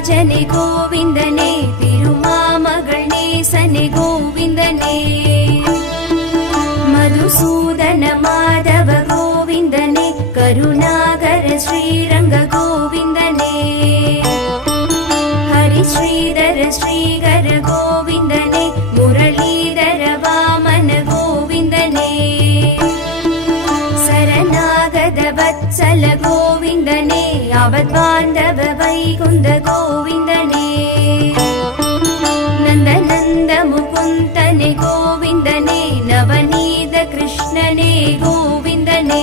ராஜனே கோவிந்தனே, திருமாமகள் நேசனே கோவிந்தனே, மதுசூதன மாதவ கோவிந்தனே, கருணாகர ஸ்ரீரங்க கோவிந்தனே, ஹரி ஸ்ரீதர ஸ்ரீகர கோவிந்தனே, முரளீதர வாமன கோவிந்தனே, சரணாகத வத்சல கோவிந்தனே, அவத்வாந்தவ வைகுந்த கோவிந்தனே, நந்தநந்த முகுந்தனே கோவிந்தனே, நவநீத கிருஷ்ணனே கோவிந்தனே,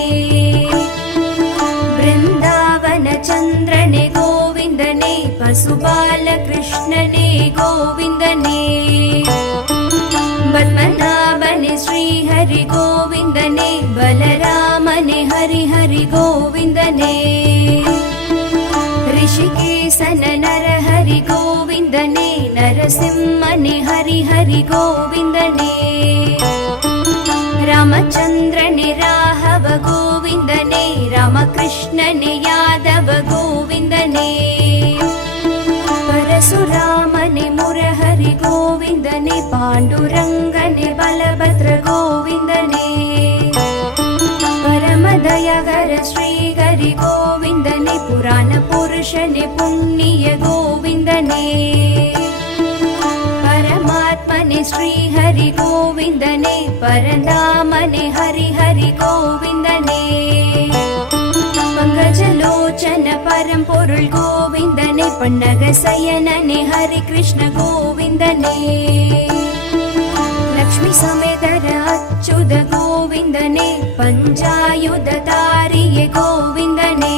பிருந்தாவன சந்திரனே கோவிந்தனே, பசுபால கிருஷ்ணனே கோவிந்தனே, பத்மநாபனே ஸ்ரீஹரி கோவிந்தனே, பலராமனே ஹரி ஹரி கோவிந்தனே, ரிஷிகேசன நரஹரி கோவிந்தனே, நரசிம்மனே ஹரி ஹரி கோவிந்தனே, ராமச்சந்திரனே ராഘவ கோவிந்தனே, ராமகிருஷ்ணனே யாதவ கோவிந்தனே, பரசுராமனே முரஹரி கோவிந்தனே, பாண்டுரங்கனே பலபத்ர கோவிந்தனே, பரமதயகர ஸ்ரீஹரி கோவிந்தனே, புராண புருஷனே புண்ணிய கோவிந்தனே, பரமாத்மனே ஸ்ரீஹரி கோவிந்தனே, பரந்தாமனே ஹரி ஹரி கோவிந்தனே, பங்கஜலோச்சன பரம்பொருள் கோவிந்தனே, பன்னக சயனனே ஹரி கிருஷ்ண கோவிந்தனே, லக்ஷ்மி சமேதர அச்சுத கோவிந்தனே, பஞ்சாயுத தாரிய கோவிந்தனே,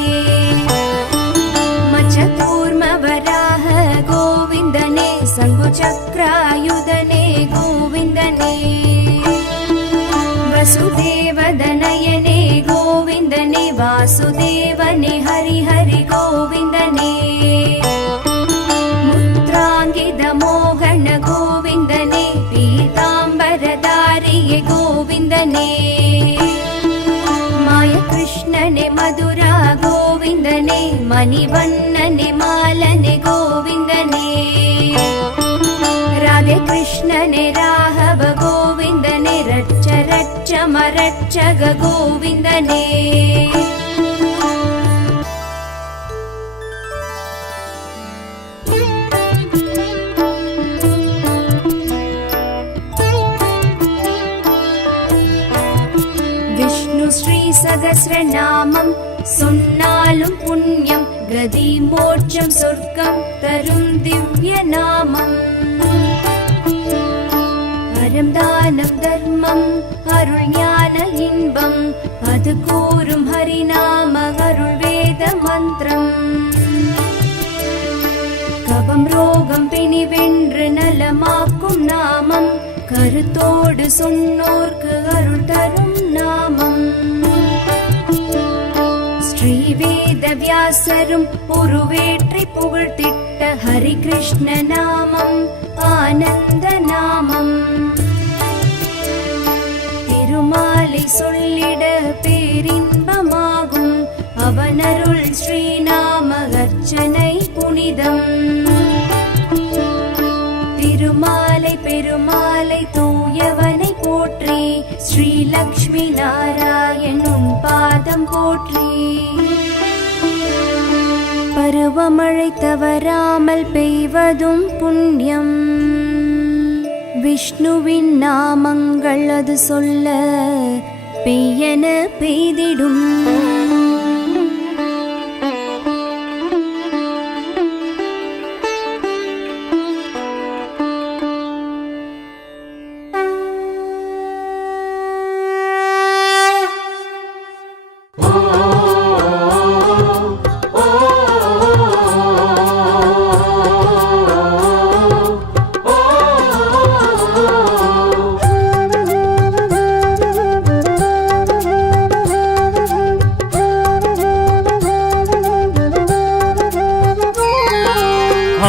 மச்சதூர்ம வராஹ கோவிந்தனே, சங்கு சக்ராயுதனே கோவிந்தனே, வசுதேவதனயனே கோவிந்தனே, வாசுதேவனே ஹரி ஹரி கோவிந்தனே, முத்ராங்கித மோகன கோவிந்தனே, பீதாம்பரதாரிய கோவிந்தனே, மாய கிருஷ்ணனே மதுரா கோவிந்தனே, மணிவண்ணனே மாலனே கோவிந்தனே, ராதே கிருஷ்ணனே ராഘவ கோவிந்தனே, ரட்ச ரட்ச மரட்சக கோவிந்தனே, விஷ்ணு ஸ்ரீ சகஸ்ரநாமம் சொன்னாலும் புண்ணியம், கதி மோட்சம் சொர்க்கம் தரும் திவ்ய நாமம், அறம் தானம் தர்மம் அருள் ஞான இன்பம், அது கூறும் ஹரிநாம அருள் வேத மந்திரம், கபம் ரோகம் பிணி வென்று நலமாக்கும் நாமம், கருத்தோடு சொன்னோர்க்கு அருள் தரும் நாமம், ஸ்ரீவேத வியாசரும் உருவேற்றி புகழ்த்திட்ட ஹரி கிருஷ்ண நாமம் ஆனந்த நாமம், திருமாலை சொல்லிட பேரின்பமாகும், அவனருள் ஸ்ரீநாம அர்ச்சனை புனிதம், திருமாலை பெருமாலை தூயவனை போற்றி, ஸ்ரீ லக்ஷ்மி நாராயணன் பாதம் போற்றி, பருவமழை தவறாமல் பெய்வதும் புண்ணியம், விஷ்ணுவின் நாமங்கள் அது சொல்ல பெய்யென பெய்திடும்,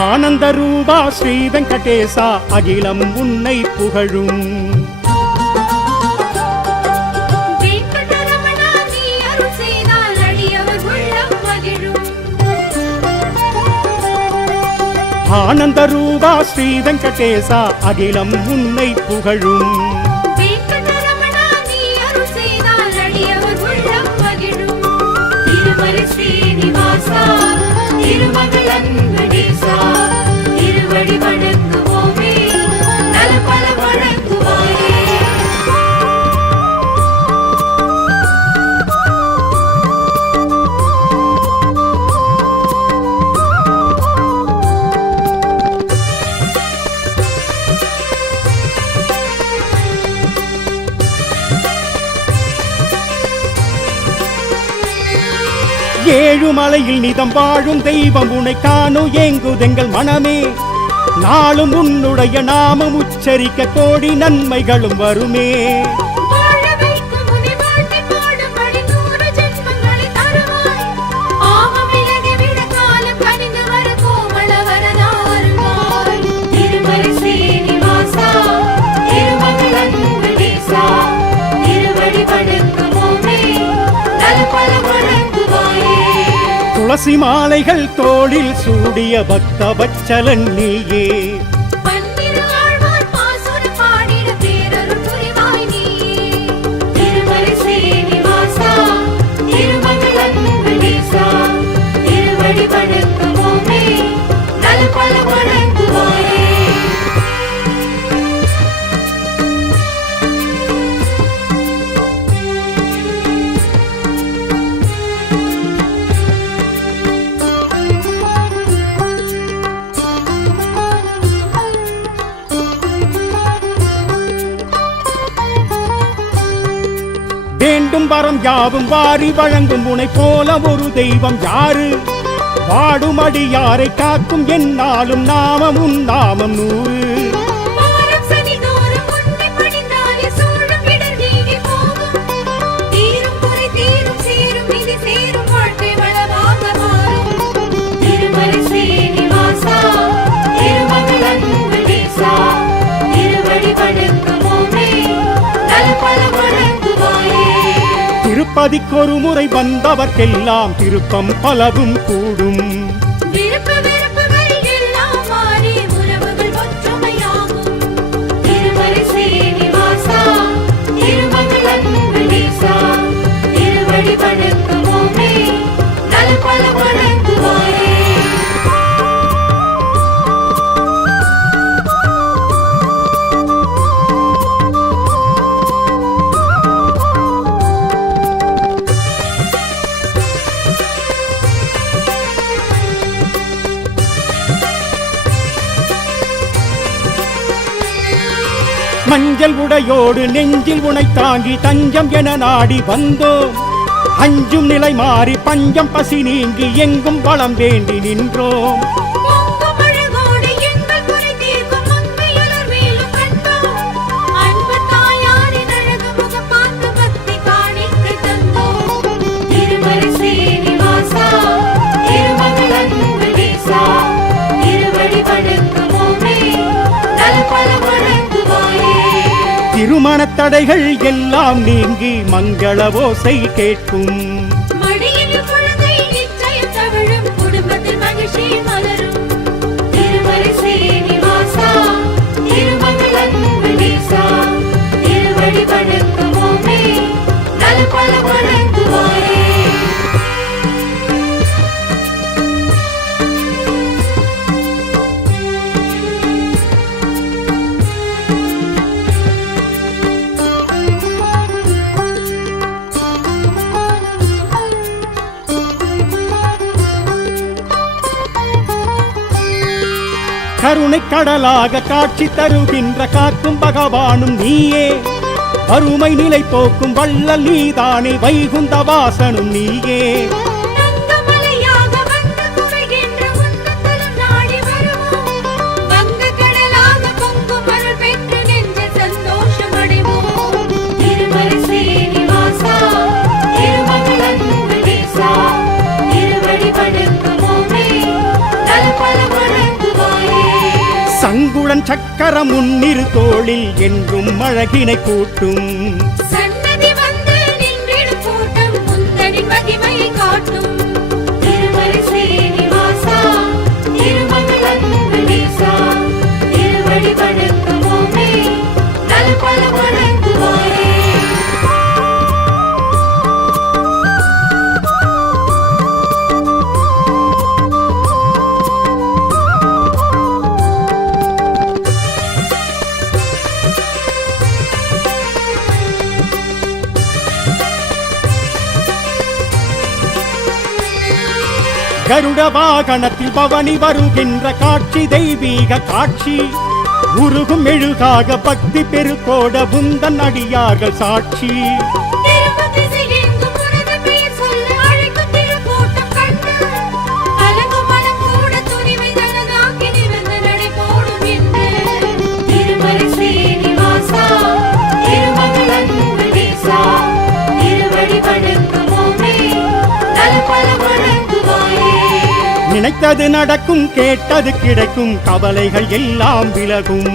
ஆனந்த ரூபா ஸ்ரீ வெங்கடேசா அகிலம் உன்னை புகழும். ஆனந்த ரூபா ஸ்ரீ வெங்கடேசா அகிலம் உன்னை புகழும். வெங்கடரமணா நீ அருள் செய்தால் அடியவர் உள்ளம் மகிழும். திருமலை ஸ்ரீனிவாசா திருமகள் வெங்கடேசா திருவடி வணங்குவோமே நலபல வழங்குவாயே. ஏழுமலையில் நிதம் வாழும் தெய்வம் உனை காணும் ஏங்குதெங்கள் மனமே. நாளும் உன்னுடைய நாமம் உச்சரிக்க கோடி நன்மைகளும் வருமே. வாழ வைக்கும் உன்னை வாழ்த்தி பாடும்படி 100 ஜென்மங்களை தருவாய். பாவம் விலகிவிட காலம் கனிந்து வர கோமள வரதா அருள்வாய். திருமலை ஸ்ரீனிவாசா திருமகள் வெங்கடேசா திருவடி வணங்குவோமே நலபல வழங்குவாயே. துளசி மாலைகள் தோளில் சூடிய பக்த வச்சலன் நீயே. பன்னிரு ஆழ்வார் பாசுரம் பாடிட பேரருள் புரிவாய் நீயே. திருமலை ஸ்ரீனிவாசா திருமகள் வெங்கடேசா திருவடி வணங்குவோமே நலபல வழங்குவாயே. வேண்டும் வரம் யாவும் வாரி வழங்கும் உனை போல ஒரு தெய்வம் யாரு? வாடுமடியாரை காக்கும் என்னாலும் நாமம் உன் நாமம் 100. வாரம் சனிதோறும் உன்னை பணிந்தாலே சூழும் இடர் நீங்கி போகும். தீரும் குறை தீரும் சீரும் விதி சேரும் வாழ்க்கை வளமாக மாறும். திருமலை ஸ்ரீனிவாசா திருமகள் வெங்கடேசா திருவடி வணங்குவோமே நலபல வழங்குவாயே. திருப்பதிக்கொரு முறை வந்தவர்க்கெல்லாம் திருப்பம் பலவும் கூடும். விருப்பு வெறுப்புகள் எல்லாம் மாறி உறவுகள் ஒற்றுமையாகும். திருமலை ஸ்ரீனிவாசா திருமகள் வெங்கடேசா திருவடி வணங்குவோமே நலபல வழங்குவாயே. மஞ்சள் உடையோடு நெஞ்சில் உனை தாங்கி தஞ்சம் என நாடி வந்தோம். அஞ்சும் நிலை மாறி பஞ்சம் பசி நீங்கி எங்கும் வளம் வேண்டி நின்றோம். பொங்கும் அழகோடு எங்கள் குறை தீர்க்கும் உண்மையுணர் மேலும் கண்டோம். அன்பு தாயாரின் அழகு முகம் பார்த்து பக்தி காணிக்கை தந்தோம். திருமலை ஸ்ரீனிவாசா திருமகள் வெங்கடேசா திருவடி வணங்குவோமே நலபல வழங்குவாயே. திருமணத் தடைகள் எல்லாம் நீங்கி மங்கள ஓசை கேட்கும். மடியில் குழந்தை நிச்சயம் தவழும் குடும்பத்தில் மகிழ்ச்சி மலரும். திருமலை ஸ்ரீனிவாசா திருமகள் வெங்கடேசா திருவடி வணங்குவோமே நலபல வழங்குவாயே. கருணை கடலாக காட்சி தருகின்ற காக்கும் பகவானும் நீயே. வறுமை நிலை போக்கும் வள்ளல் நீதானே வைகுந்த வாசனும் நீயே. தங்கமலையாக வந்து குறைகின்ற உன்னதலம் நாடி வருவோம். வங்கக் கடலாக பொங்கும் அருள் பெற்று நெஞ்சில் சந்தோஷம் அடைவோம். திருமலை ஸ்ரீனிவாசா திருமகள் வெங்கடேசா திருவடி வணங்குவோமே நலபல வழங்குவாயே. சங்குடன் சக்கரம் முன்னிரு தோளில் என்றும் அழகினை கூட்டும். சன்னதி வந்து நின்றிடும் கூட்டம் முந்தனின் மகிமையை காட்டும். திருமலை ஸ்ரீனிவாசா திருமகள் கருட வாகனத்தில் பவனி வருகின்ற காட்சி தெய்வீக காட்சி உருகும் மெழுகாக பக்தி பெருக்கோட புந்தன் அடியார்கள் சாட்சி நினைத்தது நடக்கும் கேட்டது கிடைக்கும் கவலைகள் எல்லாம் விலகும்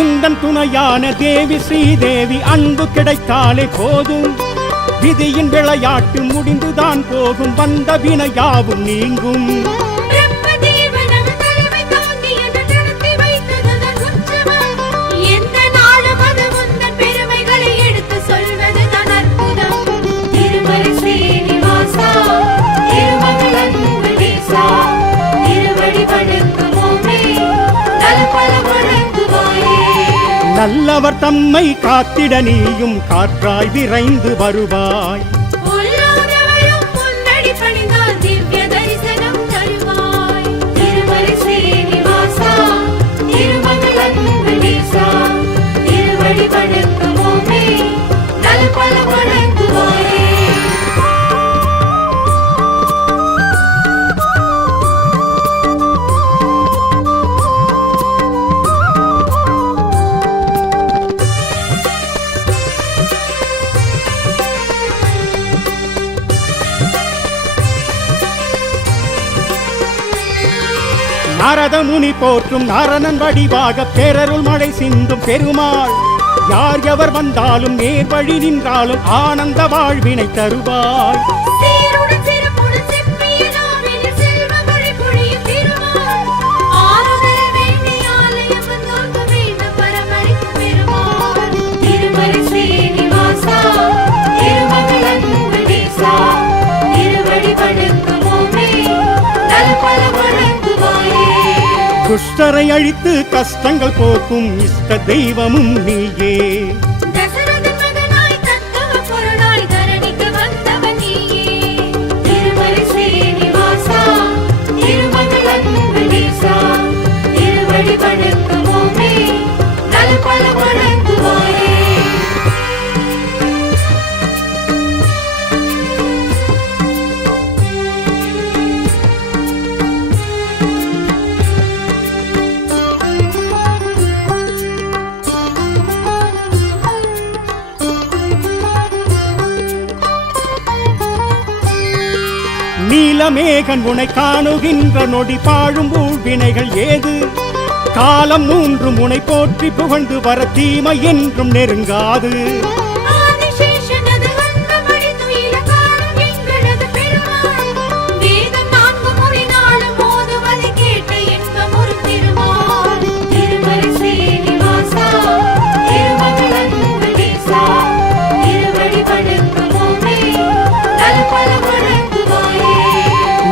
உந்தன் துணையான தேவி ஸ்ரீதேவி அன்பு கிடைத்தாலே போதும் விதியின் விளையாட்டு முடிந்துதான் போகும் வந்த வினையாவும் நீங்கும் நல்லவர் தம்மை காத்திட நீயும் காற்றாய் விரைந்து வருவாய் நாரத முனி போற்றும் நாரணன் வடிவாக பேரருள் மழை சிந்தும் பெருமாள் யார் எவர் வந்தாலும் நேர் வழி நின்றாலும் ஆனந்த வாழ்வினை தருவாய் துஷ்டரை அழித்து கஷ்டங்கள் போக்கும் இஷ்ட தெய்வமும் நீயே நீலமேகன் உனை காணுகின்ற நொடி பாழும் ஊழ்வினைகள் ஏது காலம் 3 முனை போற்றி புகழ்ந்து வர தீமை என்றும் நெருங்காது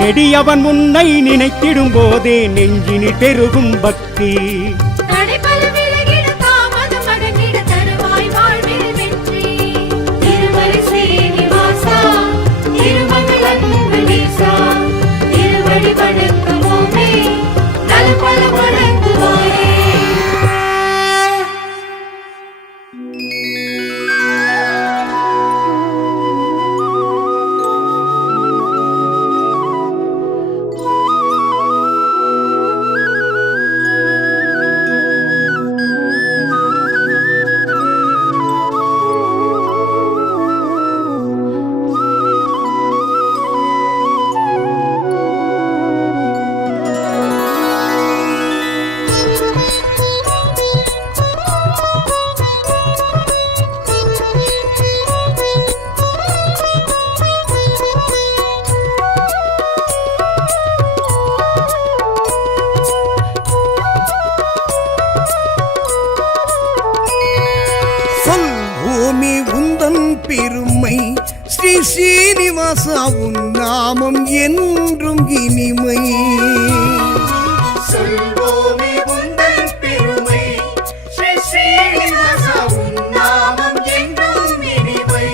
நெடியவன் முன்னை நினைத்திடும் போதே நெஞ்சினில் பெருகும் பக்தி பெருமை ஸ்ரீ ஸ்ரீனிவாசா உன் நாமம் என்றும் இனிமை. சொல்வோமே உந்தன் பெருமை ஸ்ரீ ஸ்ரீனிவாசா உன் நாமம் என்றும் இனிமை.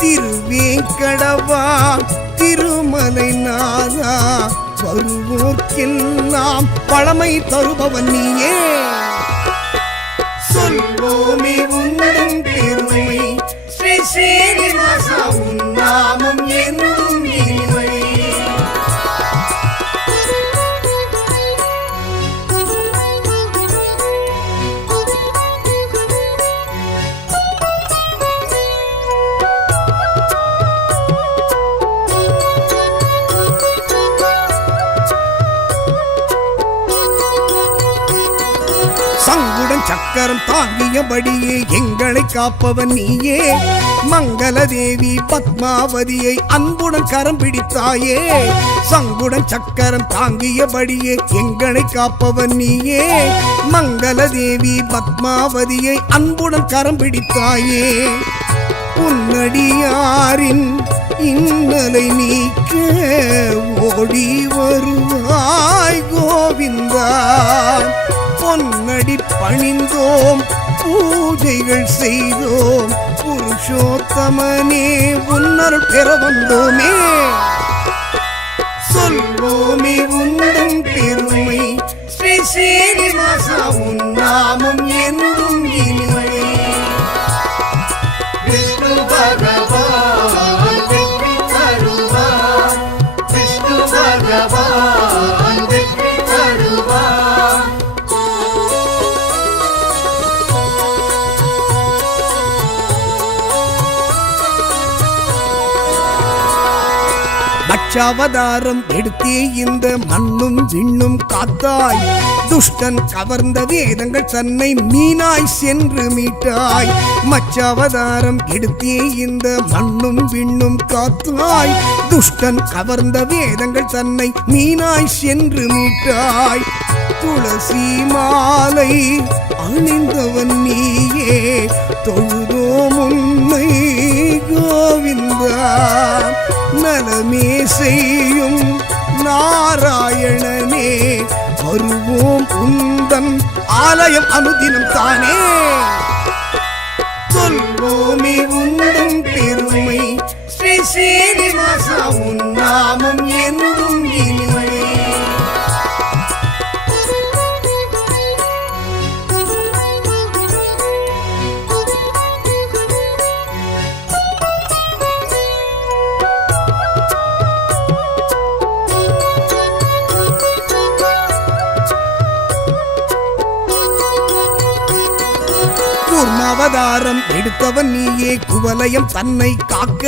திருவேங்கடவா திருமலை நாதா வருவோர்க்கெல்லாம் பழமை தருபவன் நீயே. சொல்வோமே உந்தன் பெருமை ஸ்ரீ ஸ்ரீனிவாசா உன் நாமம் என்றும் இனிமை. சங்குடன் சக்கரம் தாங்கியபடியே எங்களை காப்பவன் நீயே. மங்கள தேவி பத்மாவதியை அன்புடன் கரம் பிடித்தாயே. சங்குடன் சக்கரம் தாங்கியபடியே எங்களை காப்பவன் நீயே. மங்கள தேவி பத்மாவதியை அன்புடன் கரம் பிடித்தாயே. உன்னடியாரின் இன்னலை நீக்க ஓடி வருவாய் கோவிந்தா. பொன்னடி பணிந்தோம் பூஜைகள் செய்தோம் புருஷோத்தமனே உன்னருள் பெற வந்தோமே. சொல்வோமே உந்தன் பெருமை ஸ்ரீ ஸ்ரீனிவாசா உன் நாமம் என்றும் இனிமை. விஷ்ணு பகவான் வெற்றி தருவார். விஷ்ணு பகவான் வெற்றி தருவார். மச்சாவதாரம் எடுத்தே இந்த மண்ணும் விண்ணும் காத்தாய். துஷ்டன் கவர்ந்த வேதங்கள் தன்னை மீனாய் சென்று மீட்டாய். மச்சாவதாரம் எடுத்தே இந்த மண்ணும் விண்ணும் காத்தாய். துஷ்டன் கவர்ந்த வேதங்கள் தன்னை மீனாய் சென்று மீட்டாய். துளசி மாலை அணிந்தவன் நீயே தொழுதோம் உன்னை கோவிந்தா. நலமே செய்யும் நாராயணனே வருவோம் உந்தன் ஆலயம் அனுதினம் தானே. சொல்வோமே உந்தன் பெருமை ஸ்ரீ ஸ்ரீனிவாசா உன் நாமம் என்றும் இனிமை. கூர்மாவதாரம் எடுத்தவன் நீயே குவலயம் தன்னை காக்க.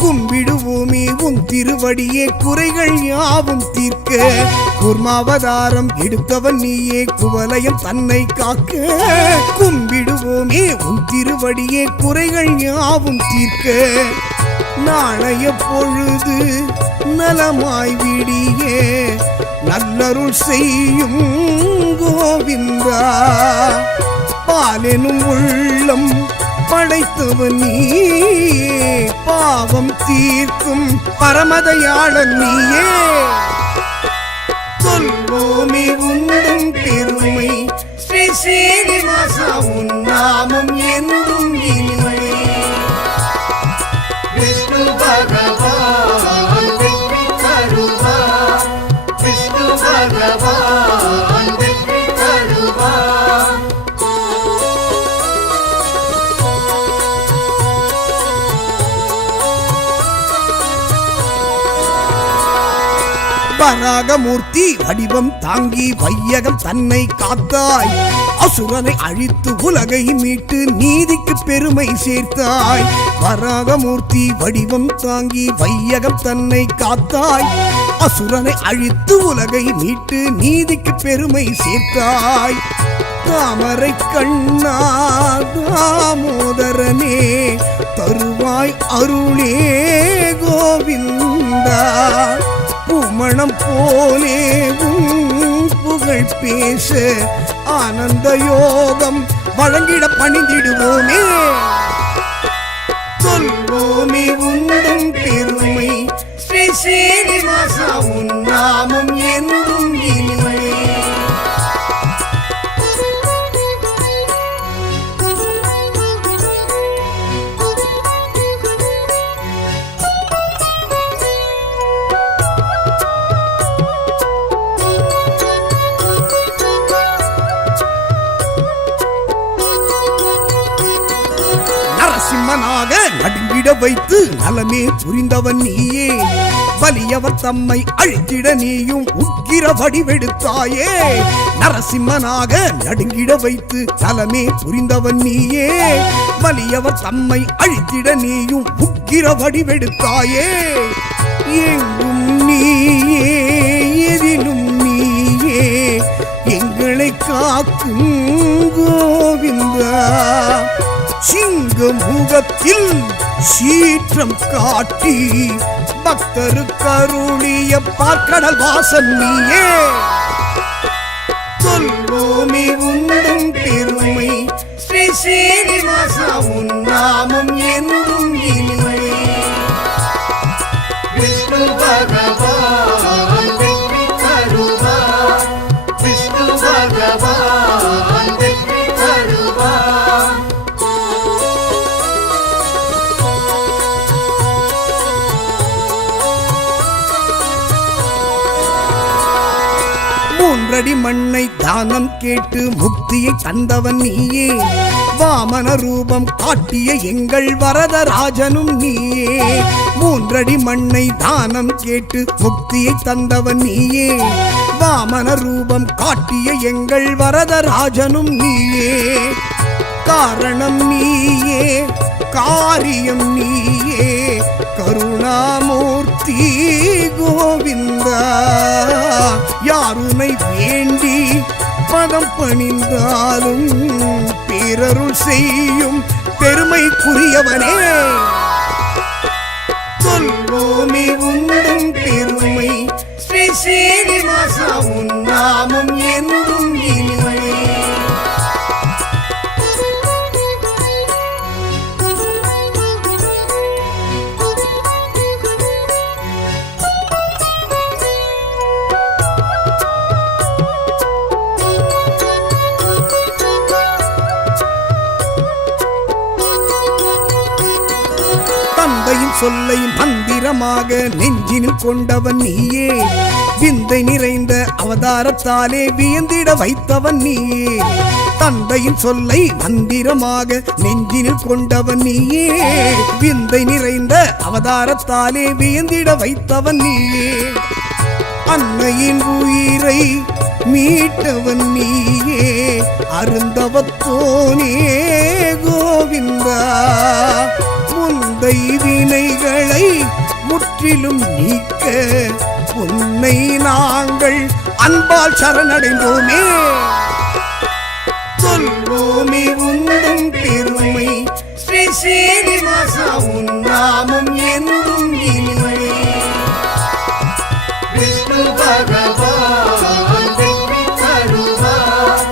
கும்பிடுவோமே உன் திருவடியே குறைகள் யாவும் தீர்க்க. கூர்மாவதாரம் எடுத்தவன் நீயே குவலயம் தன்னை காக்க. கும்பிடுவோமே உன் திருவடியே குறைகள் யாவும் தீர்க்க. நாளைய பொழுது நலமாய் விடியே நல்லருள் செய்யும் கோவிந்தா. பாலெனும் உள்ளம் படைத்தவன் நீயே பாவம் தீர்க்கும் பரமதயாளன் நீயே. சொல்வோமே உந்தன் பெருமை ஸ்ரீ ஸ்ரீனிவாசா உன் நாமம் என்றும் இனிமை. விஷ்ணு பகவான் வெற்றி தருவார். விஷ்ணு பகவான் வெற்றி தருவார். வராகமூர்த்தி வடிவம் தாங்கி வையகம் தன்னை காத்தாய். அசுரனை அழித்து உலகை மீட்டு நீதிக்கு பெருமை சேர்த்தாய். வராகமூர்த்தி வடிவம் தாங்கி வையகம் தன்னை காத்தாய். அசுரனை அழித்து உலகை மீட்டு நீதிக்கு பெருமை சேர்த்தாய். தாமரை கண்ணா தாமோதரனே தருவாய் அருளே கோவிந்தா. பூமணம் போலே புகழ் பேச ஆனந்த யோகம் வழங்கிட பணிந்திடுவோமே. நாமம் என்றும் இனிமை. நரசிம்மனாக நடுங்கிட வைத்து நலமே புரிந்தவன் நீயே. வலியவர் தம்மை அழித்திட நீயும் உக்கிர வடிவெடுத்தாயே. நரசிம்மனாக நடுங்கிட வைத்து நலமே புரிந்தவன் நீயே. வலியவர் தம்மை அழித்திட நீயும் உக்கிர வடிவெடுத்தாயே. எங்கும் நீயே எதிலும் நீயே எங்களை காக்கும் கோவிந்தா. சிங்க முகத்தில் சீற்றம் காட்டி பக்தருக்கு அருளிய பார்க்கடல் வாசன் நீயே. சொல்வோமே உந்தன் பெருமை ஸ்ரீ ஸ்ரீனிவாசா உன் நாமம் என்றும் இனிமை. விஷ்ணு பகவான் வெற்றி தருவார். விஷ்ணு பகவான் வெற்றி தருவார். மூன்றடி மண்ணை தானம் கேட்டு முக்தியை தந்தவன் நீயே. வாமன ரூபம் காட்டிய எங்கள் வரதராஜனும் நீயே. மூன்றடி மண்ணை தானம் கேட்டு முக்தியை தந்தவன் நீயே. வாமன ரூபம் காட்டிய எங்கள் வரதராஜனும் நீயே. காரணம் நீயே காரியம் நீயே கருணாமூர்த்தி கோவிந்தா. யாருனை வேண்டி பதம் பணிந்தாலும் பேரருள் செய்யும் பெருமைக்குரியவனே. சொல்வோமே உந்தன் பெருமை ஸ்ரீ ஸ்ரீனிவாசா உன் நாமம் என்றும் இனிமை. தந்தையின் சொல்லை மந்திரமாக நெஞ்சினில் கொண்டவன் நீயே. விந்தை நிறைந்த அவதாரத்தாலே வியந்திட வைத்தவன் நீயே. தந்தையின் சொல்லை மந்திரமாக நெஞ்சினில் கொண்டவன் நீயே. விந்தை நிறைந்த அவதாரத்தாலே வியந்திட வைத்தவன் நீயே. அன்னையின் உயிரை மீட்டவன் நீயே. அருந்தவத்தோனே கோவிந்தா. முந்தை வினைகளை முற்றிலும் நீக்க உன்னை நாங்கள் அன்பால் சரணடைந்தோமே. சொல்வோமே உந்தன் பெருமை ஸ்ரீ ஸ்ரீனிவாசா உன் நாமம் என்றும் இனிமை. விஷ்ணு பகவான் வெற்றி தருவார்.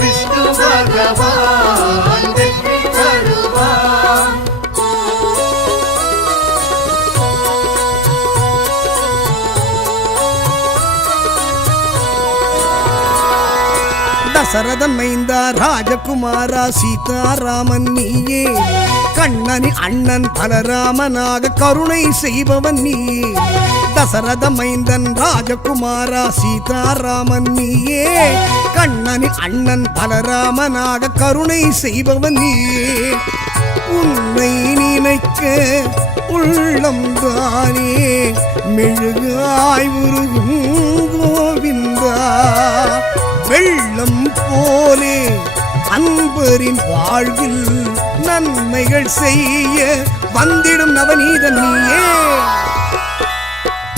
விஷ்ணு பகவான் வெற்றி தருவார். தசரதன் மைந்தா ராஜகுமாரா சீதாராமன் நீயே. கண்ணனின் அண்ணன் பலராமனாக கருணை செய்பவன் நீயே. தசரத மைந்தன் ராஜகுமாரா சீதாராமன் நீயே. கண்ணனின் அண்ணன் பலராமனாக கருணை செய்பவன் நீயே. உன்னை நினைக்க உள்ளம் தானே மெழுகாய் உருகும் கோவிந்தா. வெள்ளம் போலே அன்பரின் வாழ்வில் நன்மைகள் செய்ய வந்திடும் நவநீதன் நீயே.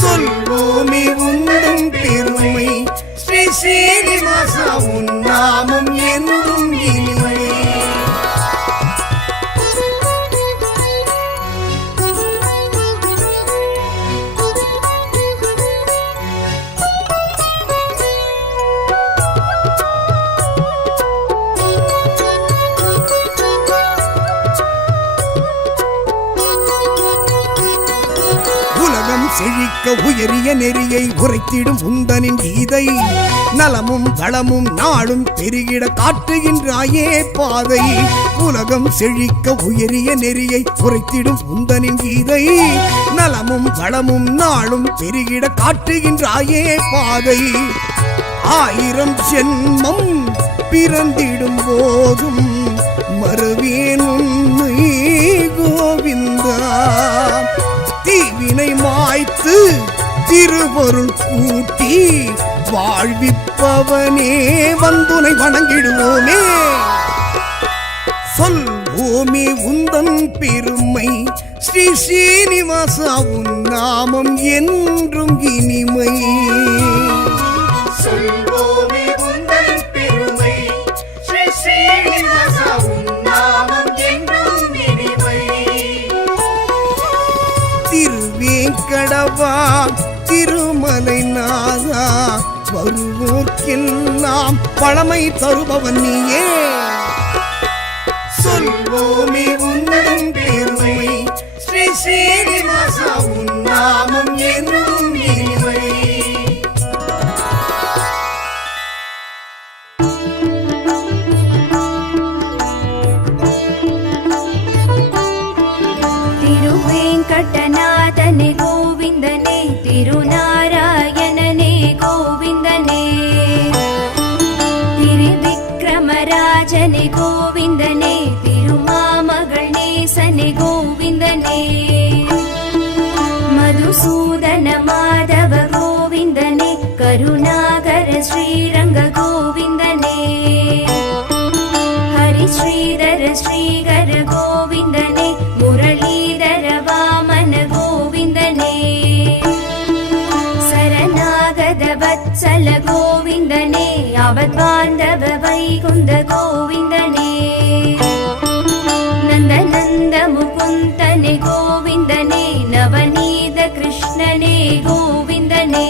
சொல்வோமே உந்தன் பெருமை ஸ்ரீ ஸ்ரீனிவாசா உன் நாமம் என்றும் இனிமை. செழிக்க உயரிய நெறியை உரைத்திடும் உந்தனின் கீதை நலமும் வளமும் நாளும் பெருகிட காட்டுகின்றாயே பாதை உலகம் செழிக்க உயரிய நெறியை உரைத்திடும் உந்தனின் கீதை நலமும் வளமும் நாளும் பெருகிட காட்டுகின்றாயே பாதை 1000 ஜென்மம் பிறந்திடும் போதும் மறுவேன் உன்னை கோவிந்தா தீவினை மாய்த்து திருவருள் கூட்டி வாழ்விப்பவனே வந்துனை வணங்கிடுவோமே சொல்வோமே உந்தன் பெருமை ஸ்ரீ ஸ்ரீனிவாசா உன் நாமம் என்றும் இனிமை சொல்வோமே உந்தன் பெருமை ஸ்ரீ ஸ்ரீனிவாசா உன் நாமம் என்றும் இனிமை திருவேங்கடவா திருமலை நாதா வருவோர்க்கெல்லாம் பழமை தருபவன் நீயே சொல்வோமே உந்தன் பெருமை ஸ்ரீ ஸ்ரீனிவாசா உன் நாமம் என்றும் இனிமை திருவேங்கடநாதனே கோவிந்தனே திருநாராயணனே கோவிந்தனே திரிவிக்ரமராஜனே கோவிந்தனே திருமாமகள் நேசனே கோவிந்தனே மதுசூதன மாதவ கோவிந்தனே கருணாகர ஸ்ரீரங்க கோவிந்தனே ஹரி ஸ்ரீதர ஸ்ரீகர கோவிந்தனே முரளீதர வாமன கோவிந்தனே சரணாகத வத்சல கோவிந்தனே அவத்வாந்தவ வைகுந்த கோவிந்தனே நந்தநந்த முகுந்தனே கோவிந்தனே நவநீத கிருஷ்ணனே கோவிந்தனே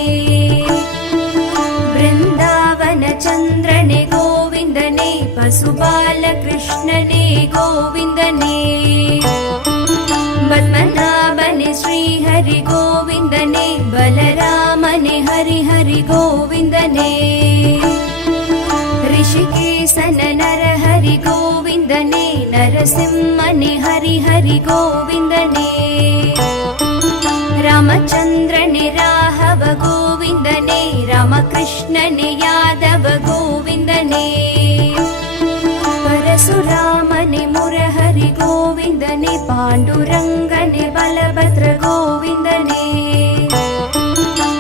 பிருந்தாவன சந்திரனே கோவிந்தனே பசுபால கிருஷ்ணனே கோவிந்தனே பத்மநாபனே ஸ்ரீஹரி கோவிந்தனே பலராமனே ஹரி ஹரி கோவிந்தனே ரிஷிகேசன நரஹரி கோவிந்தனே நரசிம்மனே ஹரி ஹரி கோவிந்தனே ராமச்சந்திரனே ராഘവ கோவிந்தனே ராமகிருஷ்ணனே யாதவ கோவிந்தனே பரசுராமனே முரஹரி கோவிந்தனே பாண்டுரங்கனே பலபத்ர கோவிந்தனே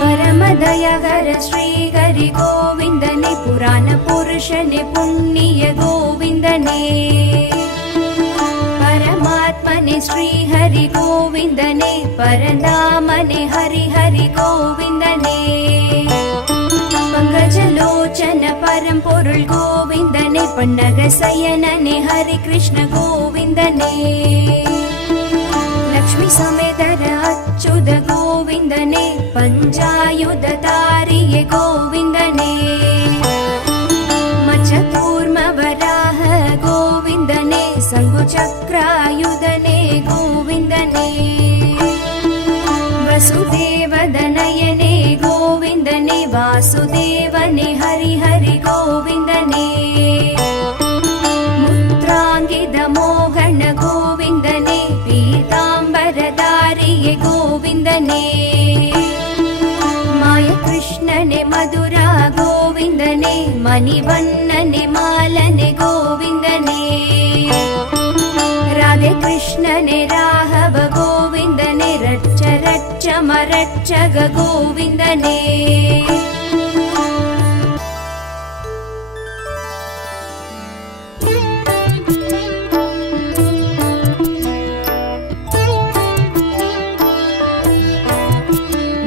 பரமதயகர ஸ்ரீஹரி கோவிந்தனே புராண புருஷனே புண்ணிய கோவிந்தனே பரமாத்மனே ஸ்ரீஹரி கோவிந்தனே பரந்தாமனே ஹரி ஹரி கோவிந்தனே பங்கஜலோச்சன பரம்பொருள் கோவிந்தனே பன்னக சயனனே ஹரி கிருஷ்ண கோவிந்தனே லக்ஷ்மி சமேதர அச்சுத கோவிந்தனே பஞ்சாயுத தாரிய கோவிந்தனே மச்சகூர்ம வராஹ கோவிந்தனே சங்கு சக்ராயுதனே கோவிந்தனே வசுதேவதனயனே கோவிந்தனே வாசுதேவனே ஹரி ஹரி கோவிந்தனே முத்ராங்கித மோகன கோவிந்தனே பீதாம்பரதாரிய கோவிந்தனே மாய கிருஷ்ணனே மதுரா கோவிந்தனே மணிவண்ணனே மாலனே கோவிந்தனே ராதே கிருஷ்ணனே ராഘവ கோவிந்தனே ரட்ச ரட்ச மரட்சக கோவிந்தனே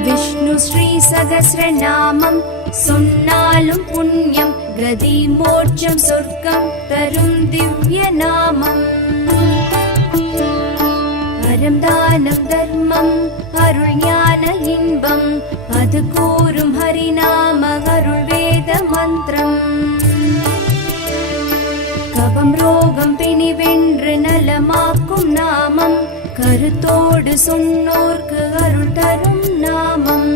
விஷ்ணு ஸ்ரீ சகஸ்ரநாமம் சொன்னாலும் புண்ணியம் கதி மோட்சம் சொர்க்கம் தரும் திவ்ய நாமம் அறம் தானம் தர்மம் அருள் ஞான இன்பம் அது கூறும் ஹரிநாம அருள் வேத மந்திரம் கபம் ரோகம் பிணி வென்று நலமாக்கும் நாமம் கருத்தோடு சொன்னோர்க்கு அருள் தரும் நாமம்.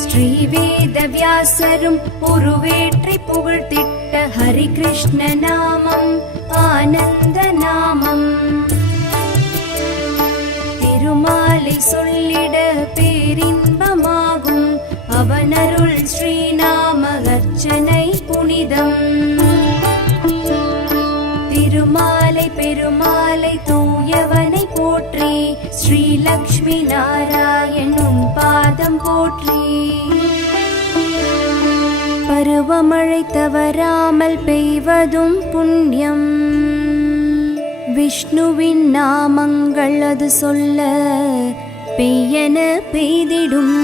ஸ்ரீவேத வியாசரும் உருவேற்றி புகழ்த்திட்ட ஹரி கிருஷ்ண நாமம் ஆனந்த நாமம். திருமாலை சொல்லிட பேரின்பமாகும் அவனருள் ஸ்ரீநாம அர்ச்சனை புனிதம். திருமாலை பெருமாலை தூயவனை போற்றி ஸ்ரீ லக்ஷ்மி நாராயணன் பாதம் போற்றி. பருவமழை தவறாமல் பெய்வதும் புண்ணியம். விஷ்ணுவின் நாமங்கள் அது சொல்ல பெய்யென பெய்திடும்.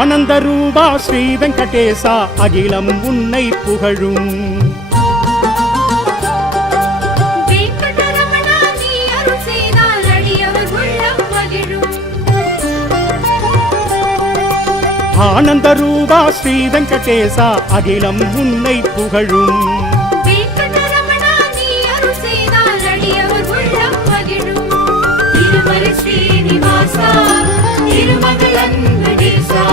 ஆனந்த ரூபா ஸ்ரீ வெங்கடேசா அகிலம் உன்னை புகழும். வெங்கடரமணா நீ அருள் செய்தால் அடியவர் உள்ளம் மகிழும். ஆனந்த ரூபா ஸ்ரீ வெங்கடேசா அகிலம் உன்னை புகழும். வெங்கடரமணா நீ அருள் செய்தால் அடியவர் உள்ளம் மகிழும். திருமலை ஸ்ரீனிவாசா திருமகள் வெங்கடேசா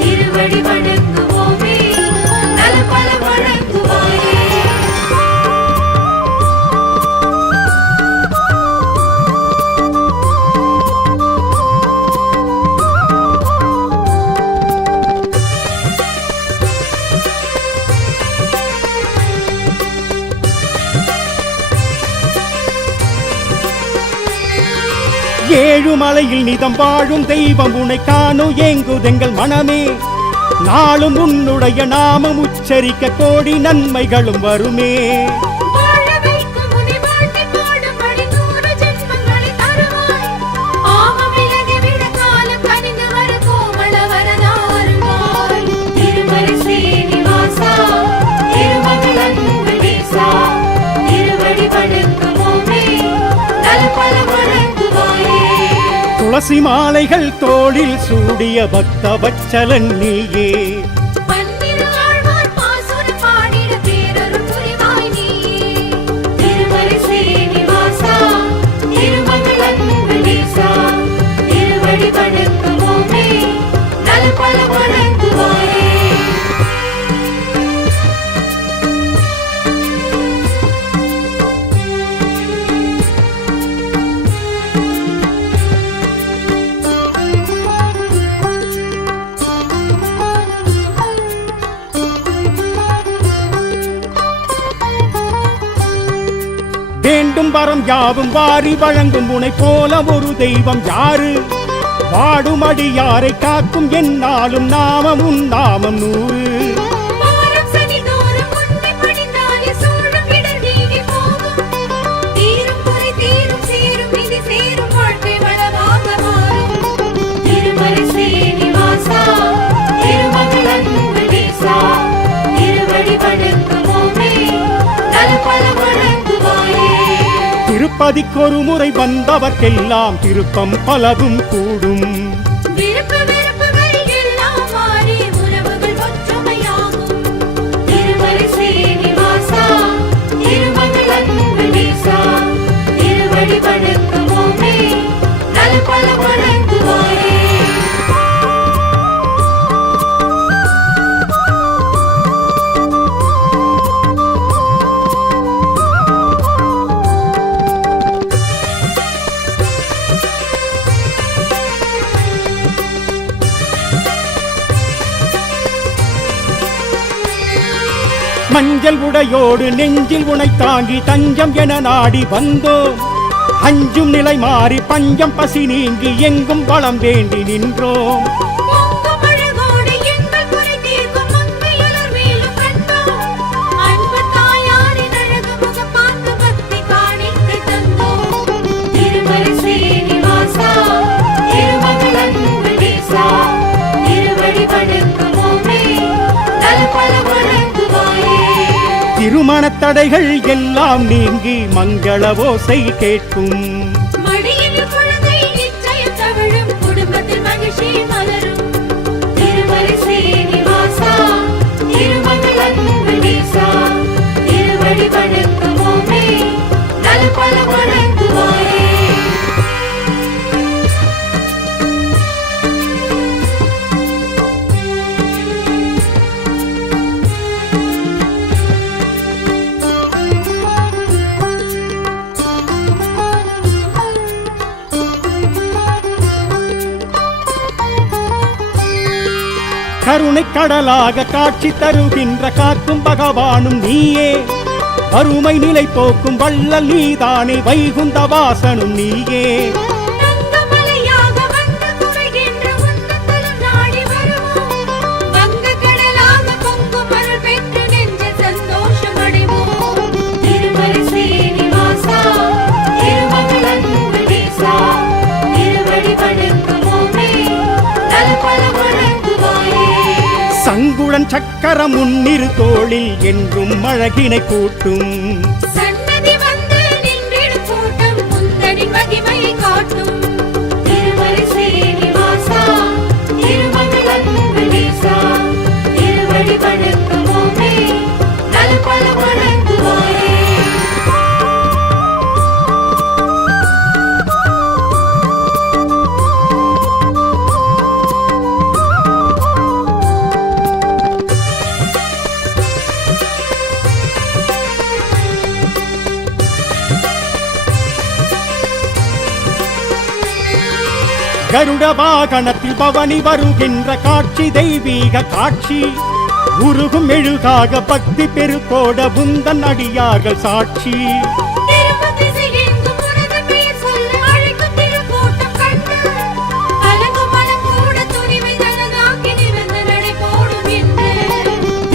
திருவடி வணங்குவோமே நலபல வழங்குவாயே. ஏழுமலையில் நிதம் வாழும் தெய்வம் உன்னை காணும் ஏங்குதெங்கள் மனமே. நாளும் உன்னுடைய நாமம் உச்சரிக்க கோடி நன்மைகளும் வருமே. வாழ வைக்கும் உன்னை வாழ்த்தி பாடும்படி 100 ஜென்மங்களை தருவாய். ஆமம் விலகி விட காலம் கனிந்து வர கோமள வரதா வருவாய். திருமலை ஸ்ரீனிவாசா திருமகள் வெங்கடேசா திருவடி வணங்குவோமே நலபல வழங்குவாயே. துளசி மாலைகள் தோளில் சூடிய பக்த வச்சலன் நீயே. பன்னிரு ஆழ்வார் பாசுரம் பாடிட பேரருள் புரிவாய் நீயே. திருமலை ஸ்ரீனிவாசா திருமகள் வெங்கடேசா திருவடி வணங்குவோமே நலபல வழங்குவாயே. வேண்டும் வரம் யாவும் வாரி வழங்கும் உனை போல ஒரு தெய்வம் யாரு? வாடும் அடியாரை காக்கும் என்னாலும் நாமம் உன் நாமம் 100. வாரம் சனிதோறும் உன்னை பணிந்தாலே சூழும் இடர் நீங்கி போகும். தீரும் குறை தீரும் சேரும் விதி சேரும் வாழ்க்கை வளமாக மாறும். திருமலை ஸ்ரீனிவாசா திருமகள் வெங்கடேசா திருவடி வணங்குவோமே நலபல வழங்குவாயே. திருப்பதிக்கொரு முறை வந்தவர்க்கெல்லாம் திருப்பம் பலவும் கூடும். விருப்பு வெறுப்புகள் எல்லாம் மாறி உறவுகள் ஒற்றுமையாகும். திருமலை ஸ்ரீனிவாசா திருமகள் வெங்கடேசா திருவடி வணங்குவோமே நலபல வழங்குவாயே. மஞ்சள் உடையோடு நெஞ்சில் உனை தாங்கி தஞ்சம் என நாடி வந்தோம். அஞ்சும் நிலை மாறி பஞ்சம் பசி நீங்கி எங்கும் வளம் வேண்டி நின்றோம். பொங்கும் அழகோடு எங்கள் குறை தீர்க்கும் மங்கையலர் வேலும் கண்டோம். திருமணத் தடைகள் எல்லாம் நீங்கி மங்கள ஓசை கேட்கும். மடியில் குழந்தை நிச்சயம் தவழும், குடும்பத்தில் மகிழ்ச்சி மலரும். திருமலை சீனிவாசா, திருமகள் அன்பு நேசா, திருவடி வணங்குவோமே, நலபல வணங்குவாயே. கருணை கடலாக காட்சி தருகின்ற காக்கும் பகவானும் நீயே, வறுமை நிலை போக்கும் வள்ளல் நீதானே, வைகுந்த வாசனும் நீயே. தங்கமலையாக வந்து குறைகின்ற உன்னதலம் நாடி வருவோம், வங்கக் கடலாக பொங்கும் அருள் பெற்று நெஞ்சில் சந்தோஷம் அடைவோம். திருமலை சீனிவாசா, திருமகள் அன்பு நேசா, திருவடி வணங்குவோமே, நலபல வணங்குவாயே. சங்குடன் சக்கரம் முன்னிரு தோளில் என்றும் அழகினை கூட்டும். சன்னதி வந்து நின்றிடும் கூட்டம் முந்தனின் மகிமையை காட்டும். திருமலை சீனிவாசா, திருமகள் அன்பு நேசா, திருவடி வணங்குவோமே, நலபல வணங்குவாயே. கருட வாகனத்தில் பவனி வருகின்ற காட்சி தெய்வீக காட்சி, உருகும் மெழுகாக பக்தி பெருக்கோட புந்தன் அடியார்கள் சாட்சி. திருப்பதி செய்யெங்கும் உனது பெயர் சொல்ல அழைக்கும் திருக்கூட்டம் கண்டு, கலங்கும் மனம் கூட துணிவை தனதாக்கி நிமிர்ந்து நடை போடும் என்று.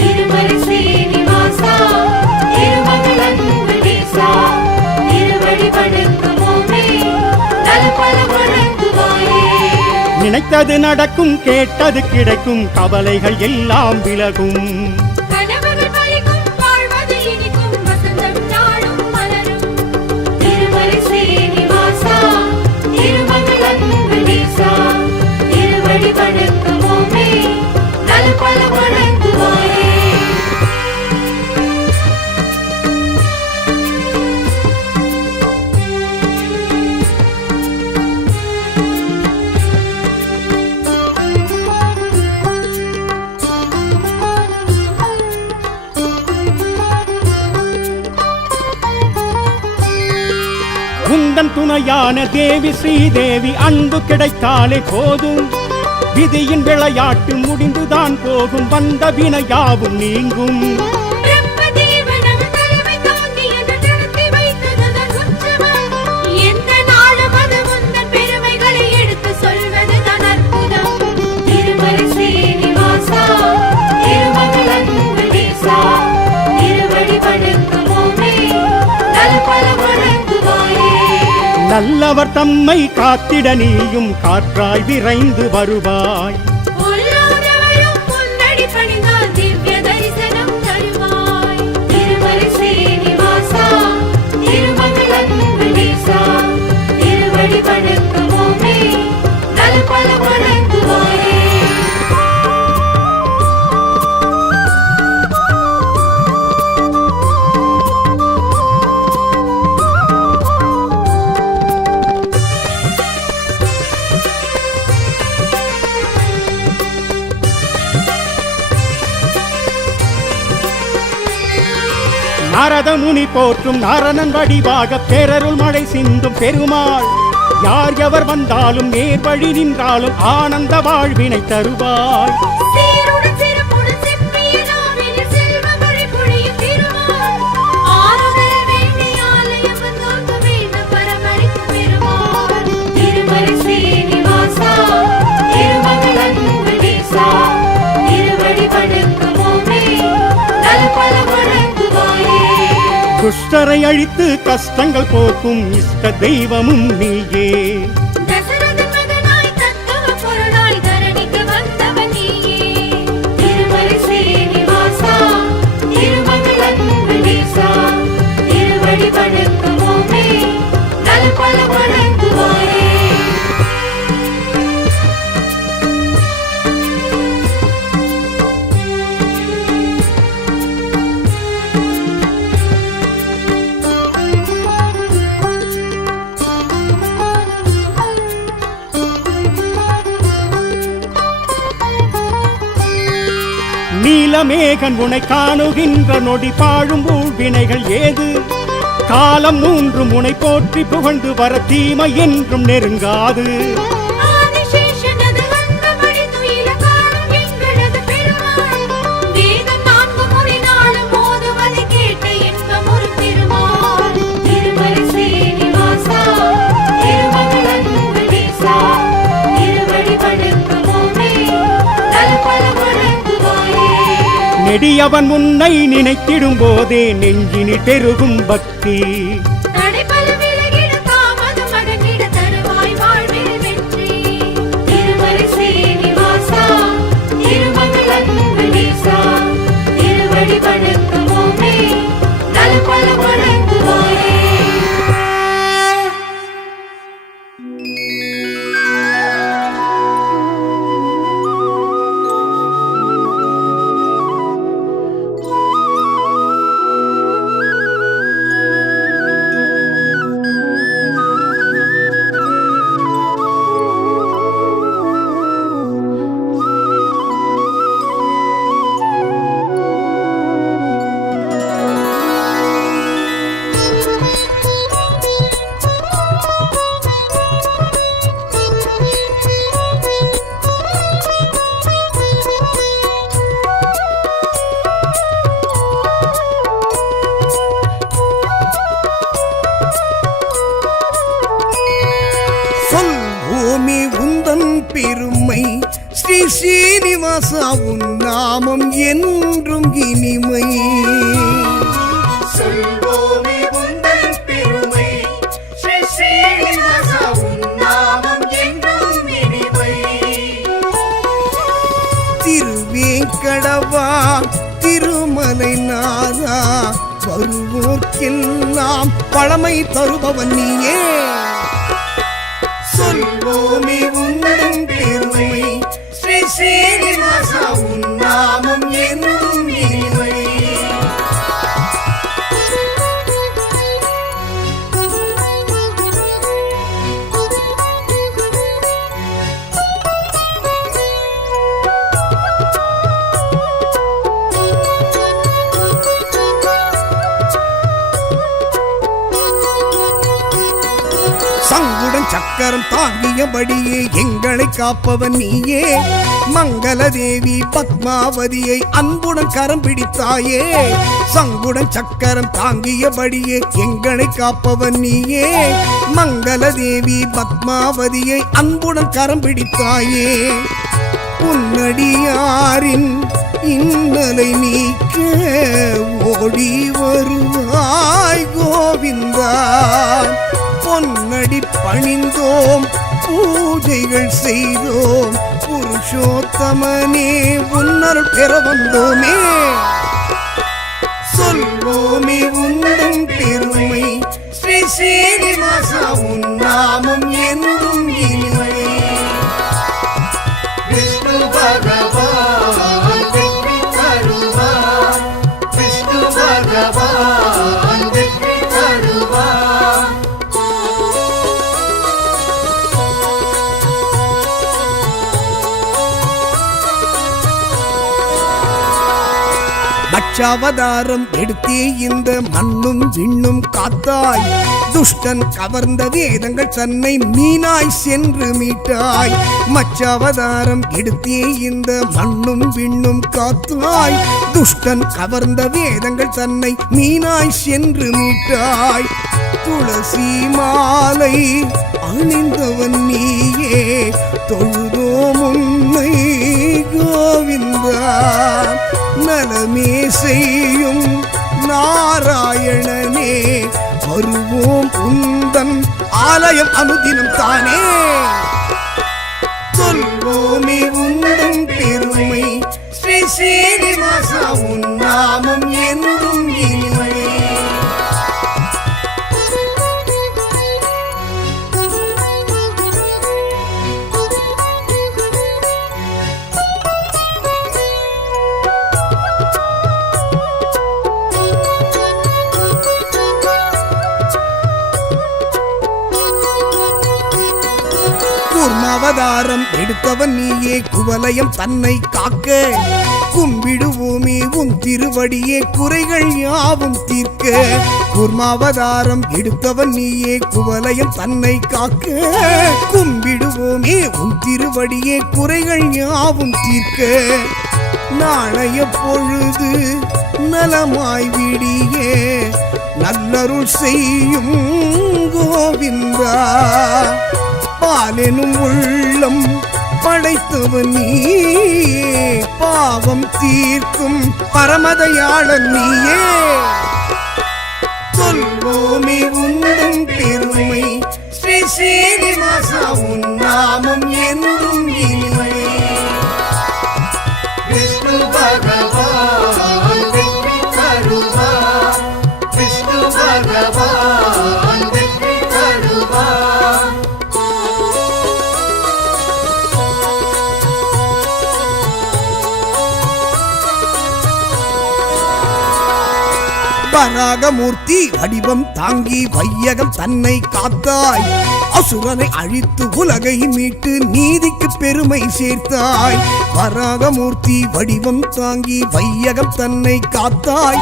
திருமலை சீனிவாசா, திருமகள் அன்பு நேசா, திருவடி வணங்குவோமே, நலபல வணங்குவாயே. நினைத்தது நடக்கும், கேட்டது கிடைக்கும், கவலைகள் எல்லாம் விலகும். கனவுகள் பலிக்கும், வாழ்வது இனிக்கும், வசந்தம் நாளும் மலரும். திருமலை சீனிவாசா, திருமகள் அன்பு நேசா, திருவடி வணங்குவோமே, நலபல வணங்குவாயே. உந்தன் துணையான தேவி ஸ்ரீதேவி அன்பு கிடைத்தாலே போதும், விதியின் விளையாட்டு முடிந்துதான் போகும், வந்த வினையாவும் நீங்கும். பிரம்மதேவன் தலைமை தாங்கியது நடத்தி வைத்ததுதான் உற்சவம். எந்த நாளும் அது உந்தன் பெருமைகளை எடுத்து சொல்வதுதான் அற்புதம். திருமலை சீனிவாசா, திருமகள் அன்பு நேசா, திருவடி வணங்குவோமே, நலபல வணங்குவாயே. நல்லவர் தம்மை காத்திட நீயும் காற்றாய் விரைந்து வருவாய். உள்ளோரவரும் முன்னடி பணிந்தால் திவ்ய தரிசனம் தருவாய். திருமலை சீனிவாசா, திருமகள் அன்பு நேசா, திருவடி வணங்குவோமே, நலபல வணங்குவாயே. நாரத முனி போற்றும் நாரணன் வடிவாக பேரருள் மழை சிந்தும் பெருமாள், யார் எவர் வந்தாலும் நேர் வழி நின்றாலும் ஆனந்த வாழ்வினை தருவாய். சீருடன் சிறப்புடன் செப்பிய நாவினில் செல்வ மழை பொழியும் திருமால், ஆறுதல் வேண்டி ஆலயம் வந்தோர்க்கு வேண்டும் பரமளிக்கும் பெருமாள். திருமலை சீனிவாசா, திருமகள் அன்பு நேசா, திருவடி வணங்குவோமே, நலபல வணங்குவாயே. துஷ்டரை அழித்து கஷ்டங்கள் போக்கும் இஷ்ட தெய்வமும் நீயே. தசரதன் மகனாய் தத்துவ பொருளாய் தரணிக்கு வந்தவன் நீயே. திருமலை சீனிவாசா, திருமகள் அன்பு காலமேகன் உனை காணுகின்ற நொடி பாழும் ஊழ்வினைகள் ஏது காலம் மூன்றும் உனை போற்றி புகழ்ந்து வர தீமை என்றும் நெருங்காது ஆதிசேஷனது வந்தபடி துயில காணும் எங்களது பெருமாள். வேதம் 4 முறை நாளும் ஓதுவதை கேட்ட இன்பம் ஒரு திருமால். திருமலை சீனிவாசா, திருமகள் அன்புநேசா, திருவடி வணங்குவோமே, நல்பல வழங்குவாயே. நெடியவன் உன்னை நினைத்திடும் போதே நெஞ்சினில் பெருகும் பக்தி தடைபல விலகிட தாமதம் அடங்கிட தருவாய் வாழ்வில் வெற்றி. திருமலை சீனிவாசா, திருமகள் அன்புநேசா, திருவடி வணங்குவோமே, நல்பல வழங்குவாயே. சொல் பூமி உந்தன் பெருமை ஸ்ரீ ஸ்ரீனிவாசா உன் நாமம் என்றும் இனிமை சொல்வோமே உந்தன் பெருமை ஸ்ரீ ஸ்ரீனிவாசா உன் நாமம் என்றும் இனிமை திருவேங்கடவா திருமலை நாதா வருவோர்க்கெல்லாம் பழமை தருபவன் நீயே சொல்வோமே உந்தன் பெருமை ஸ்ரீ ஸ்ரீனிவாசா உன் நாமம் என்றும் இனிமை சங்குடன் சக்கரம் தாங்கியபடியே எங்களை காப்பவன் நீயே மங்களதேவி பத்மாவதியை அன்புடன் கரம் பிடித்தாயே சங்குடன் சக்கரம் தாங்கியபடியே எங்களை காப்பவன் நீயே மங்களதேவி பத்மாவதியை அன்புடன் கரம் பிடித்தாயே உன்னடியாரின் இன்னலை நீக்க ஓடி வருவாய் கோவிந்தா பொன்னடி பணிந்தோம் பூஜைகள் செய்தோம் புருஷோத்தமனே உன்னருள் பெற வந்தோமே சொல்வோமே உந்தன் பெருமை ஸ்ரீ ஸ்ரீனிவாசா உன் நாமம் என்றும் இனிமை விஷ்ணு பகவான் வெற்றி தருவார் விஷ்ணு பகவான் வெற்றி தருவார் மச்சாவதாரம் எடுத்தே இந்த மண்ணும் விண்ணும் காத்தாய் துஷ்டன் கவர்ந்த வேதங்கள் தன்னை மீனாய் சென்று மீட்டாய் மச்சாவதாரம் எடுத்தே இந்த மண்ணும் விண்ணும் காத்தாய் துஷ்டன் கவர்ந்த வேதங்கள் தன்னை மீனாய் சென்று மீட்டாய் துளசி மாலை அணிந்தவன் நீயே தொழுதோம் உன்னை கோவிந்தா நலமே செய்யும் நாராயணனே வருவோம் உந்தன் ஆலயம் அனுதினம் தானே சொல்வோமே உந்தன் பெருமை ஸ்ரீ ஸ்ரீனிவாசா உன் நாமம் என்றும் இனிமை கூர்மாவதாரம் எடுத்தவன் நீயே குவலயம் தன்னை காக்க கும்பிடுவோமே உன் திருவடியே குறைகள் யாவும் தீர்க்க கூர்மாவதாரம் எடுத்தவன் நீயே குவலயம் தன்னை காக்க கும்பிடுவோமே உன் திருவடியே குறைகள் யாவும் தீர்க்க நாளைய பொழுது நலமாய் விடியே நல்லருள் செய்யும் கோவிந்தா பாலெனும் உள்ளம் படைத்தவன் நீயே பாவம் தீர்க்கும் பரமதயாளன் நீயே சொல்வோமே உந்தன் பெருமை ஸ்ரீ ஸ்ரீனிவாசா உன் நாமம் என்றும் இனிமை விஷ்ணு பகவான் வெற்றி தருவார் விஷ்ணு பகவான் வெற்றி தருவார் வராகமூர்த்தி வடிவம் தாங்கி வையகம் தன்னை காத்தாய் அசுரனை அழித்து உலகை மீட்டு நீதிக்கு பெருமை சேர்த்தாய் வராகமூர்த்தி வடிவம் தாங்கி வையகம் தன்னை காத்தாய்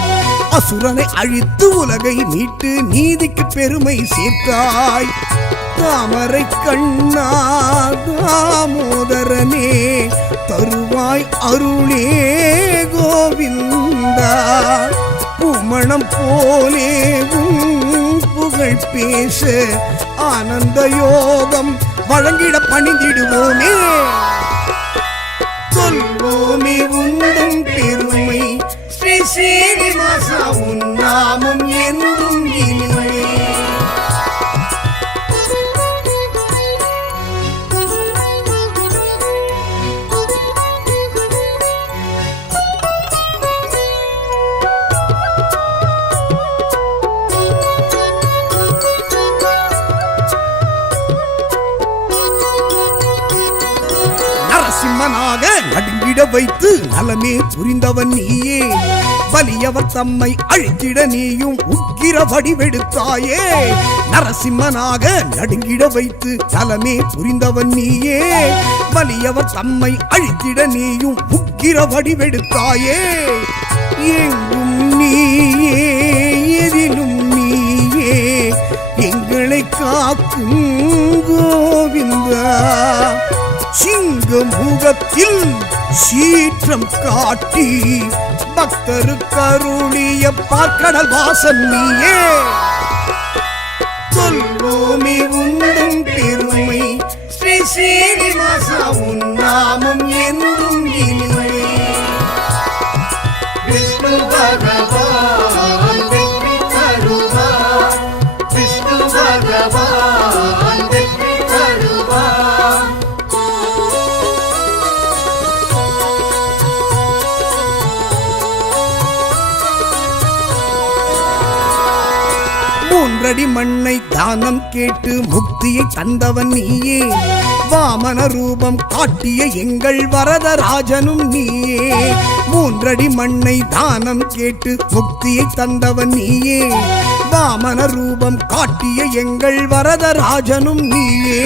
அசுரனை அழித்து உலகை மீட்டு நீதிக்கு பெருமை சேர்த்தாய் தாமரை கண்ணா தாமோதரனே தருவாய் அருளே கோவிந்தா பூமணம் போலே புகழ் பேச ஆனந்த யோகம் வழங்கிட பணிந்திடுவோமே சொல்வோமே உந்தன் பெருமை ஸ்ரீ ஸ்ரீனிவாசா உன் நாமம் என்றும் இனிமை நரசிம்மனாக நடுங்கிட வைத்து நலமே புரிந்தவன் நீயே வலியவர் தம்மை அழித்திட நீயும் உக்கிர வடிவெடுத்தாயே நரசிம்மனாக நடுங்கிட வைத்து நலமே புரிந்தவன் நீயே வலியவர் தம்மை அழித்திட நீயும் உக்கிர வடிவெடுத்தாயே எங்கும் நீயே எதிலும் நீயே எங்களை காக்கும் கோவிந்தா சிங்க முகத்தில் சீற்றம் காட்டி பக்தரு கருளிய பார்க்கடல் வாசன் நீயே சொல்வோமே உந்தன் பெருமை ஸ்ரீ ஸ்ரீனிவாசா உன் நாமம் என்றும் இனிமை விஷ்ணு பகவான் வெற்றி தருவார் விஷ்ணு பகவான் வெற்றி தருவார் மூன்றடி மண்ணை தானம் கேட்டு முக்தியை தந்தவன் நீயே வாமன ரூபம் காட்டிய எங்கள் வரதராஜனும் நீயே மூன்றடி மண்ணை தானம் கேட்டு முக்தியை தந்தவன் நீயே வாமன ரூபம் காட்டிய எங்கள் வரதராஜனும் நீயே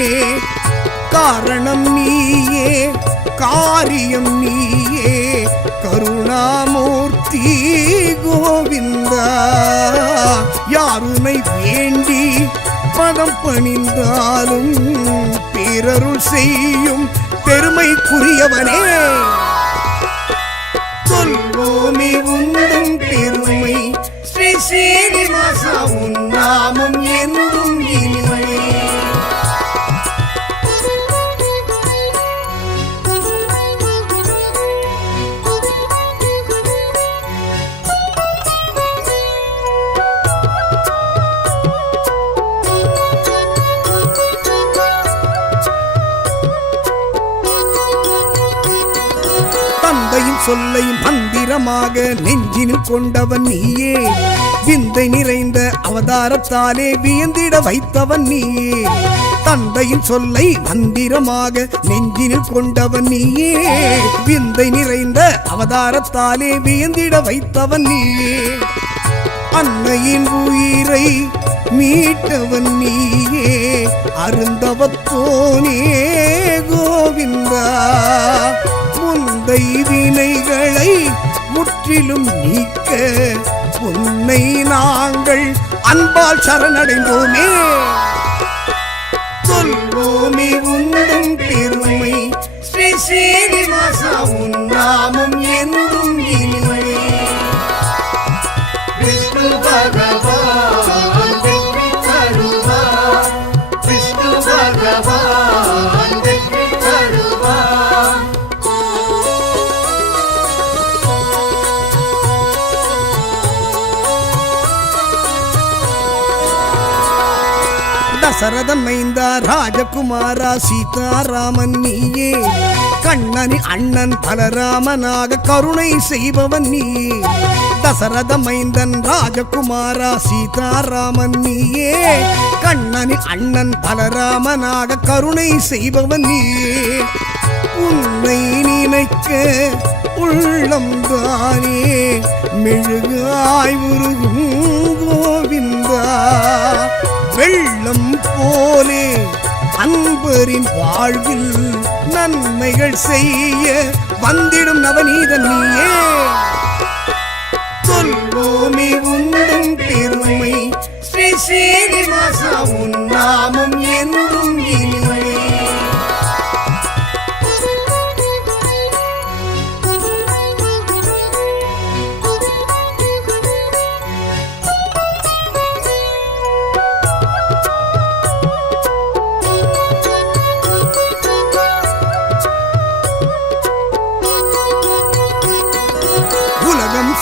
காரணம் நீயே காரியம் நீயே கருணாமூர்த்தி கோவிந்தா யாருனை வேண்டி பதம் பணிந்தாலும் பேரருள் செய்யும் பெருமைக்குரியவனே சொல்வோமே உந்தன் பெருமை ஸ்ரீ ஸ்ரீனிவாசா உன் நாமம் என்றும் இனிமை தந்தையின் சொல்லை மந்திரமாக நெஞ்சினில் கொண்டவன் நீயே விந்தை நிறைந்த அவதாரத்தாலே வியந்திட வைத்தவன் நீயே தந்தையின் சொல்லை மந்திரமாக நெஞ்சினில் கொண்டவன் நீயே விந்தை நிறைந்த அவதாரத்தாலே வியந்திட வைத்தவன் நீயே அன்னையின் உயிரை மீட்டவன் நீயே அருந்தவத்தோனே கோவிந்தா முந்தை வினைகளை முற்றிலும் நீக்க உன்னை நாங்கள் அன்பால் சரணடைந்தோமே. சொல்வோமே உந்தன் பெருமை ஸ்ரீ ஸ்ரீனிவாசா, உன் நாமம் என்றும் இனிமை. விஷ்ணு பகவான் வெற்றி தருவார், விஷ்ணு பகவான் வெற்றி தருவார். தசரதன் மைந்தா ராஜகுமாரா சீதாராமன் நீயே, கண்ணனின் அண்ணன் பலராமனாக கருணை செய்பவன் நீயே. தசரத மைந்தன் ராஜகுமாரா சீதாராமன் நீயே, கண்ணனின் அண்ணன் பலராமனாக கருணை செய்பவன் நீயே. உன்னை நினைக்க உள்ளம்தானே மெழுகாய் உருகும் கோவிந்தா. வெள்ளம் போலே அன்பரின் வாழ்வில் நன்மைகள் செய்ய வந்திடும் நவநீதன் நீயே. சொல்வோமே உந்தன் பெருமை ஸ்ரீ ஸ்ரீனிவாசா, உன் நாமம் என்றும் இனிமை.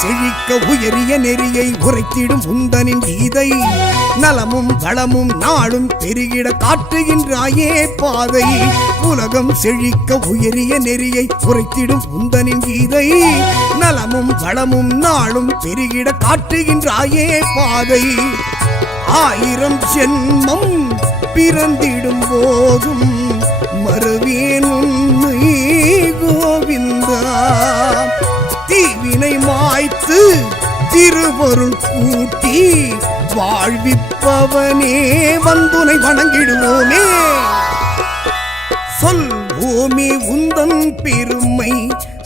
செழிக்க உயரிய நெறியை உரைத்திடும் உந்தனின் கீதை, நலமும் வளமும் நாளும் பெருகிட காட்டுகின்றாயே பாதை. உலகம் செழிக்க உயரிய நெறியை உரைத்திடும் உந்தனின் கீதை, நலமும் வளமும் நாளும் பெருகிட காட்டுகின்றாயே பாதை. 1000 ஜென்மம் பிறந்திடும் போதும் மறுவேன் உன்னை கோவிந்தா. தீவினை மாய்த்து திருவருள் கூட்டி வாழ்விப்பவனே வந்துனை வணங்கிடுவோமே. சொல்வோமே உந்தன் பெருமை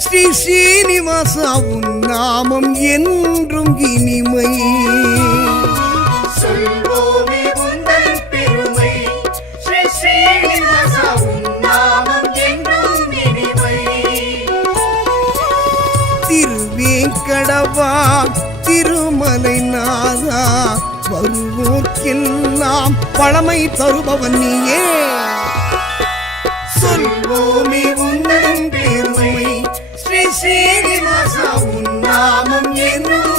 ஸ்ரீ ஸ்ரீனிவாசா, உன் நாமம் என்றும் இனிமை. சொல்வோமே உந்தன் பெருமை ஸ்ரீ ஸ்ரீனிவாசா, உன் நாமம் என்றும் இனிமை. திருவேங்கடவா திருமலை நாதா, வருவோர்க்கெல்லாம் பழமை தருபவன் நீயே. சொல்வோமே உந்தன் பெருமை ஸ்ரீ ஸ்ரீனிவாசா, உன் நாமம் என்றும்